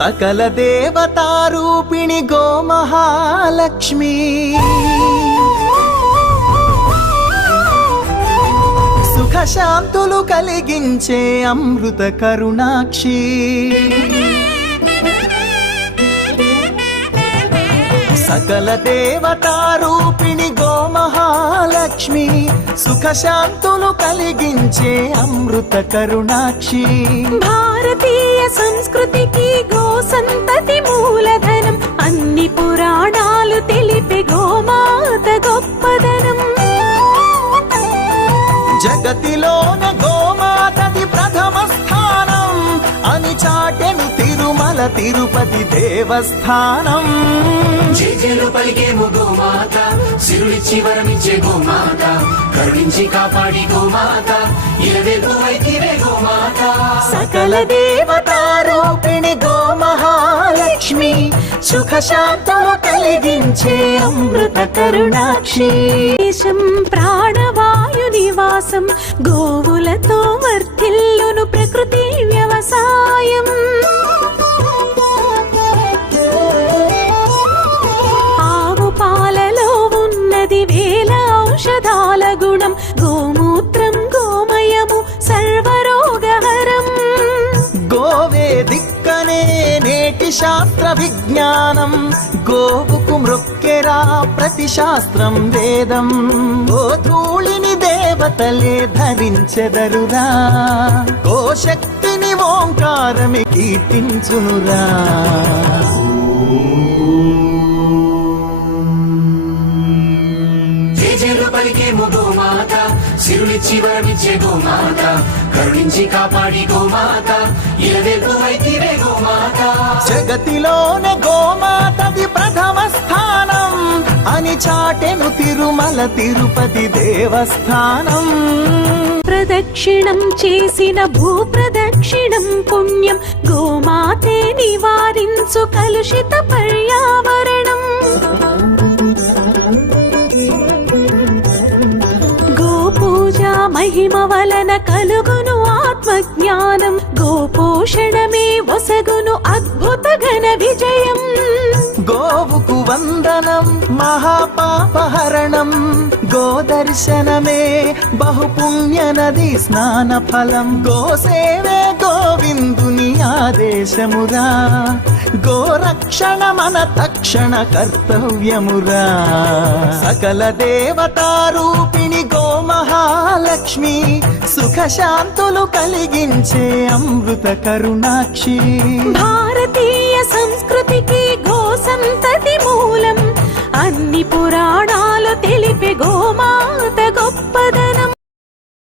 సకల దేవతారూపిణి గోమహాలక్ష్మి సుఖశాంతులు కలిగించే అమృత కరుణాక్షి సకల దేవతారూపిణి గోమహాలక్ష్మి సుఖశాంతులు కలిగించే అమృత కరుణాక్షి భారతీయ సంస్కృతికి గో సంతతి మూలధనం అన్ని పురాణాలు తెలిపే గోమాత గొప్పదనం జగతిలోన గోమాతది ప్రథమ స్థానం అని చాటెను తిరుమల తిరుపతి దేవస్థానం జేజేలు పలికేము గోమాత సిరులిచ్చి వరమిచ్చే గోమాత కరుణించి కాపాడి గోమాత ఇలవేల్పు వైతివే గోమాత సకల దేవతారూపిణి గోమహాలక్ష్మి సుఖశాంతులు కలిగించే అమృత కరుణాక్షి ప్రాణవాయు నివాసం గోవులతో వర్ధిల్లును ప్రకృతి వ్యవసాయం ఆవు పాలలో ఉన్నది వేల ఔషధాల గుణం గోమూత్రం గోమయము సర్వరోగహరం గోవే దిక్కనే నేటి శాస్త్ర విజ్ఞానం గోవుకు మృక్కెరా ప్రతి శాస్త్రం వేదం గోధూళిని దేవతలే ధరించెదరురా గోశక్తిని ఓంకారమి కీర్తించునురా జేజేలు పలికేము గోమాత సిరులిచ్చి వరమిచ్చే గోమాత కరుణించి కాపాడి గోమాత ఇలవేల్పు వైతివే గోమాత జగతిలోనే గోమాతది ప్రథమ స్థానం అని చాటెను తిరుమల తిరుపతి దేవస్థానం ప్రదక్షిణం చేసిన భూప్రదక్షిణం పుణ్యం గోమాతే నివారించు కలుషిత పర్యావరణం గోపూజ మహిమ వలన కలుగును ఆత్మజ్ఞానం గోపోషణమే వసగును అద్భుత ఘన విజయం గోవుకు వందనం మహాపాపహరణం గోదర్శనమే బహుపుణ్య నది స్నాన ఫలం గోసేవే గోవిందుని ఆదేశమురా గోరక్షణ మన తక్షణ కర్తవ్యమురా సకల దేవతారూపిణి గోమహాలక్ష్మి సుఖశాంతులు కలిగించే అమృత కరుణాక్షి భారతీయ సంస్కృతికి గో సంతతి మూలం అన్ని పురాణాలు తెలిపే గోమ